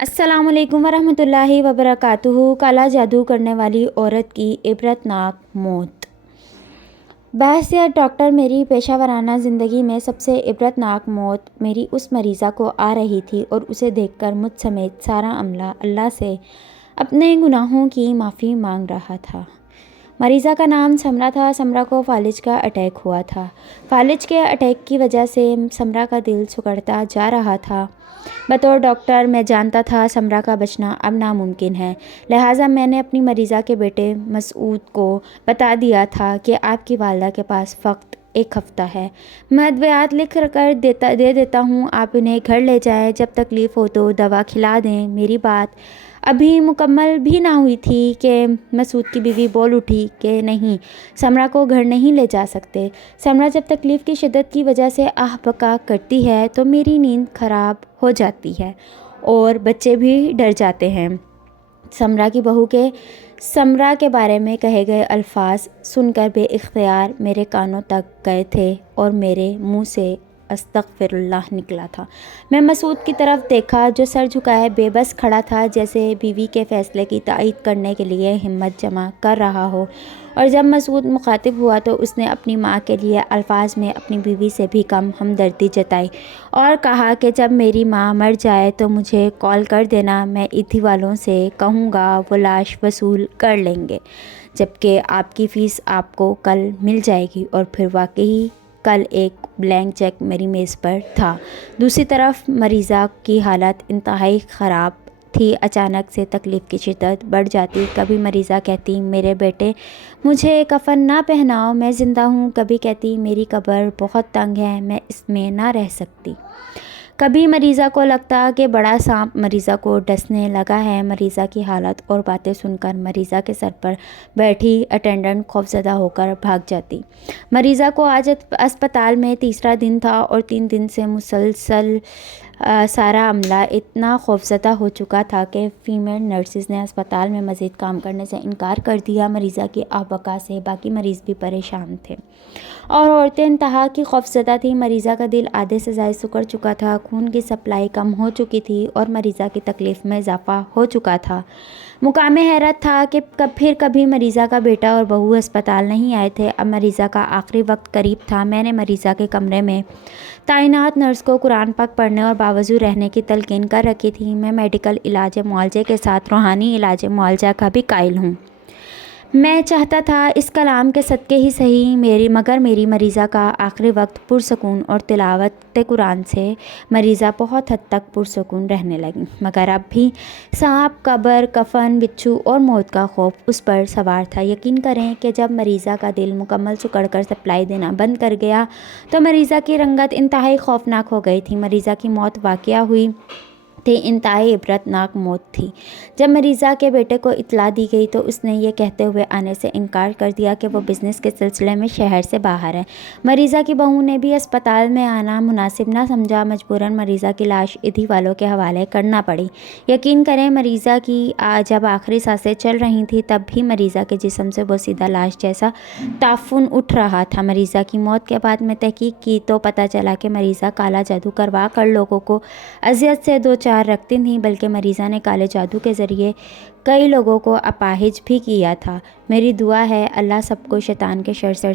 السلام علیکم ورحمۃ اللہ وبرکاتہ۔ کالا جادو کرنے والی عورت کی عبرتناک موت۔ بحیثیت ڈاکٹر میری پیشہ ورانہ زندگی میں سب سے عبرتناک موت میری اس مریضہ کو آ رہی تھی اور اسے دیکھ کر مجھ سمیت سارا عملہ اللہ سے اپنے گناہوں کی معافی مانگ رہا تھا۔ مریضہ کا نام سمرا تھا۔ سمرا کو فالج کا اٹیک ہوا تھا۔ فالج کے اٹیک کی وجہ سے سمرا کا دل سکڑتا جا رہا تھا۔ بطور ڈاکٹر میں جانتا تھا سمرا کا بچنا اب ناممکن ہے، لہٰذا میں نے اپنی مریضہ کے بیٹے مسعود کو بتا دیا تھا کہ آپ کی والدہ کے پاس فقط ایک ہفتہ ہے، میں ادویات لکھ کر دے دیتا ہوں، آپ انہیں گھر لے جائیں، جب تکلیف ہو تو دوا کھلا دیں۔ میری بات ابھی مکمل بھی نہ ہوئی تھی کہ مسعود کی بیوی بول اٹھی کہ نہیں، سمرا کو گھر نہیں لے جا سکتے۔ سمرا جب تکلیف کی شدت کی وجہ سے آہ بکا کرتی ہے تو میری نیند خراب ہو جاتی ہے اور بچے بھی ڈر جاتے ہیں۔ سمرا کی بہو کے سمرا کے بارے میں کہے گئے الفاظ سن کر بے اختیار میرے کانوں تک گئے تھے اور میرے منہ سے استغفر اللہ نکلا تھا۔ میں مسعود کی طرف دیکھا جو سر جھکائے بے بس کھڑا تھا، جیسے بیوی کے فیصلے کی تائید کرنے کے لیے ہمت جمع کر رہا ہو، اور جب مسعود مخاطب ہوا تو اس نے اپنی ماں کے لیے الفاظ میں اپنی بیوی سے بھی کم ہمدردی جتائی اور کہا کہ جب میری ماں مر جائے تو مجھے کال کر دینا، میں ایدھی والوں سے کہوں گا وہ لاش وصول کر لیں گے، جبکہ آپ کی فیس آپ کو کل مل جائے گی۔ اور پھر واقعی کل ایک بلینک چیک میری میز پر تھا۔ دوسری طرف مریضہ کی حالت انتہائی خراب تھی۔ اچانک سے تکلیف کی شدت بڑھ جاتی، کبھی مریضہ کہتی میرے بیٹے مجھے کفن نہ پہناؤ، میں زندہ ہوں، کبھی کہتی میری قبر بہت تنگ ہے، میں اس میں نہ رہ سکتی۔ کبھی مریضہ کو لگتا کہ بڑا سانپ مریضہ کو ڈسنے لگا ہے۔ مریضہ کی حالت اور باتیں سن کر مریضہ کے سر پر بیٹھی اٹینڈنٹ خوفزدہ ہو کر بھاگ جاتی۔ مریضہ کو آج اسپتال میں تیسرا دن تھا اور 3 دن سے مسلسل سارا عملہ اتنا خوفزدہ ہو چکا تھا کہ فیمیل نرسز نے اسپتال میں مزید کام کرنے سے انکار کر دیا۔ مریضہ کی آہ بکا سے باقی مریض بھی پریشان تھے اور عورتیں انتہا کی خوفزدہ تھیں۔ مریضہ کا دل آدھے سے زائد سکڑ چکا تھا، خون کی سپلائی کم ہو چکی تھی اور مریضہ کی تکلیف میں اضافہ ہو چکا تھا۔ مقام حیرت تھا کہ پھر کبھی مریضہ کا بیٹا اور بہو اسپتال نہیں آئے تھے۔ اب مریضہ کا آخری وقت قریب تھا۔ میں نے مریضہ کے کمرے میں تعینات نرس کو قرآن پاک پڑھنے اور باوضو رہنے کی تلقین کر رکھی تھی۔ میں میڈیکل علاج معالجے کے ساتھ روحانی علاج معالجہ کا بھی قائل ہوں۔ میں چاہتا تھا اس کلام کے صدقے ہی صحیح، مگر میری مریضہ کا آخری وقت پرسکون اور تلاوت قرآن سے مریضہ بہت حد تک پرسکون رہنے لگی، مگر اب بھی سانپ، قبر، کفن، بچھو اور موت کا خوف اس پر سوار تھا۔ یقین کریں کہ جب مریضہ کا دل مکمل سکڑ کر سپلائی دینا بند کر گیا تو مریضہ کی رنگت انتہائی خوفناک ہو گئی تھی۔ مریضہ کی موت واقع ہوئی تھی، انتہائی عبرتناک موت تھی۔ جب مریضہ کے بیٹے کو اطلاع دی گئی تو اس نے یہ کہتے ہوئے آنے سے انکار کر دیا کہ وہ بزنس کے سلسلے میں شہر سے باہر ہے۔ مریضہ کی بہو نے بھی اسپتال میں آنا مناسب نہ سمجھا، مجبوراً مریضہ کی لاش ایدھی والوں کے حوالے کرنا پڑی۔ یقین کریں مریضہ کی جب آخری سانسیں چل رہی تھیں تب بھی مریضہ کے جسم سے وہ سیدھا لاش جیسا تعفن اٹھ رہا تھا۔ مریضہ کی موت کے بعد میں تحقیق کی تو پتہ چلا کہ مریضہ کالا جادو کروا کر لوگوں کو اذیت سے دوچار رکھتی تھیں، بلکہ مریضہ نے کالے جادو کے ذریعے کئی لوگوں کو اپاہج بھی کیا تھا۔ میری دعا ہے اللہ سب کو شیطان کے شر سے